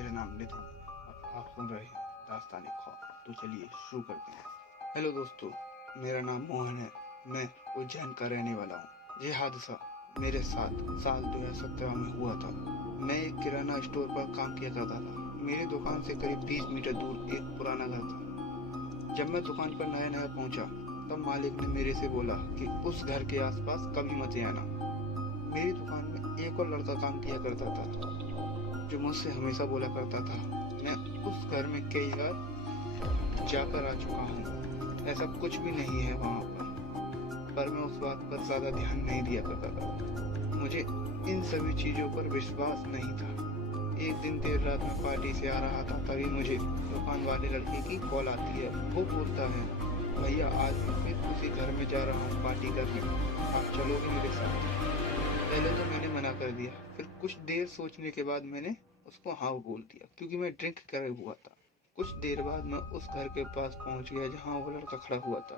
मेरा नाम नितिन और आप सुन रहे हैं दास्तान ख्वाब। तो चलिए शुरू करते हैं। हेलो दोस्तों, मेरा नाम मोहन है। मैं उज्जैन का रहने वाला हूँ। ये हादसा मेरे साथ साल 2017 में हुआ था। मैं एक किराना स्टोर पर काम किया करता था। मेरी दुकान से करीब 20 मीटर दूर एक पुराना घर था। जब मैं दुकान पर नया नया पहुंचा तब मालिक ने मेरे से बोला कि उस घर के आसपास कभी मत आना। मेरी दुकान में एक और लड़का काम किया करता था जो मुझसे हमेशा बोला करता था। मैं उस घर में कई बार जाकर आ चुका हूँ, ऐसा कुछ भी नहीं है वहाँ पर मैं उस बात पर ज्यादा ध्यान नहीं दिया करता था। मुझे इन सभी चीजों पर विश्वास नहीं था। एक दिन देर रात में पार्टी से आ रहा था, तभी मुझे दुकान वाले लड़के की कॉल आती है। वो बोलता है, भैया आज मैं फिर उसी घर में जा रहा हूँ पार्टी करने, आप चलोगे मेरे साथ? पहले तो मैंने मना कर दिया, फिर कुछ देर सोचने के बाद मैंने उसको हाँ बोल दिया क्योंकि मैं ड्रिंक करे हुआ था। कुछ देर बाद मैं उस घर के पास पहुंच गया जहां वो लड़का खड़ा हुआ था।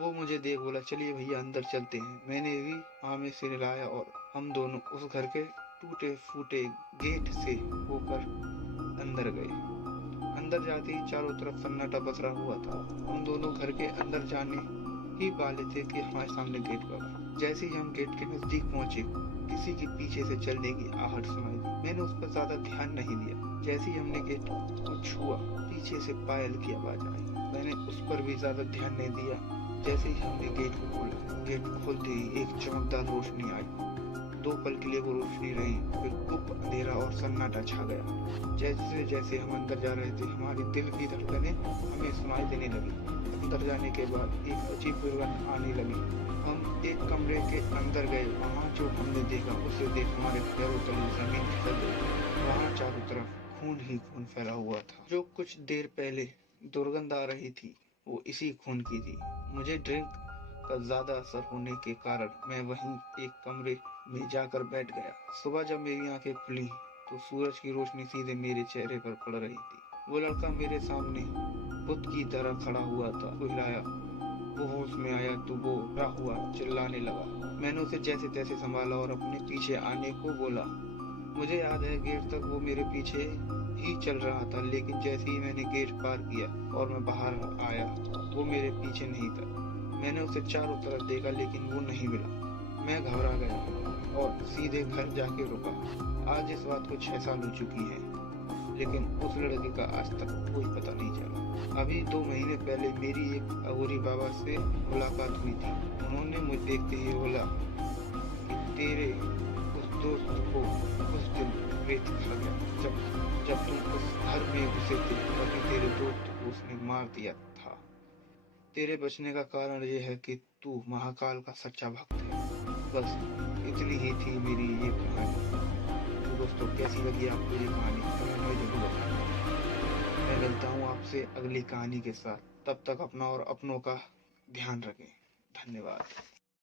वो मुझे देख बोला, चलिए भैया अंदर चलते हैं। मैंने भी हाँ में सिर हिलाया और हम दोनों उस घर के टूटे फूटे गेट से होकर अंदर गए। अंदर जाते ही चारों तरफ सन्नाटा पसरा हुआ था। हम दोनों घर के अंदर जाने ही वाले थे कि हमारे सामने गेट पर। जैसे ही हम गेट के नजदीक पहुंचे, किसी के पीछे से चलने की आहट सुनाई दी। मैंने उस पर ज्यादा ध्यान नहीं दिया। जैसे ही हमने गेट को छुआ, पीछे से पायल की आवाज आई। मैंने उस पर भी ज्यादा ध्यान नहीं दिया। जैसे ही हमने गेट को खोला, गेट खोलते ही एक चमकदार रोशनी आई। 2 पल के लिए वो रोशनी रही, फिर गुप्त अंधेरा और सन्नाटा छा गया। जैसे जैसे हम अंदर जा रहे थे, हमारी दिल की धड़कनें हमें सुनाई देने लगी। अंदर जाने के बाद एक अजीब दुर्गंध आने लगी। हम एक कमरे के अंदर गए। वहाँ जो हमने देखा उसे देख हमारे पैरों तले जमीन फिसल गई। वहाँ चारों तरफ खून ही खून फैला हुआ था। जो कुछ देर पहले दुर्गंध आ रही थी वो इसी खून की थी। मुझे ड्रिंक का ज्यादा असर होने के कारण मैं वहीं एक कमरे में जाकर बैठ गया। सुबह जब मेरी आंखें खुली तो सूरज की रोशनी सीधे मेरे चेहरे पर पड़ रही थी। वो लड़का मेरे सामने बुत की तरह खड़ा हुआ था। वो हिलाया, वो होश में आया तो वो रा हुआ चिल्लाने लगा। मैंने उसे जैसे तैसे संभाला और अपने पीछे आने को बोला। मुझे याद है गेट तक वो मेरे पीछे ही चल रहा था, लेकिन जैसे ही मैंने गेट पार किया और मैं बाहर आया, वो मेरे पीछे नहीं था। मैंने उसे चारों तरफ देखा लेकिन वो नहीं मिला। मैं घबरा गया और सीधे घर जाके रुका। आज इस बात को 6 साल हो चुकी है, लेकिन उस लड़के का आज तक कोई पता नहीं चला। अभी 2 महीने पहले मेरी एक अघोरी बाबा से मुलाकात हुई थी। उन्होंने मुझे देखते ही बोला कि तेरे उस दोस्त को उस दिन प्रेत खा गया। जब तुम उस घर में घुसे थे तभी तेरे दोस्त को उसने मार दिया था। तेरे बचने का कारण यह है कि तू महाकाल का सच्चा भक्त है। बस इतनी ही थी मेरी ये कहानी। तो दोस्तों, कैसी लगी आपको ये कहानी कमेंट में जरूर बताना। मैं मिलता हूँ आपसे अगली कहानी के साथ। तब तक अपना और अपनों का ध्यान रखें। धन्यवाद।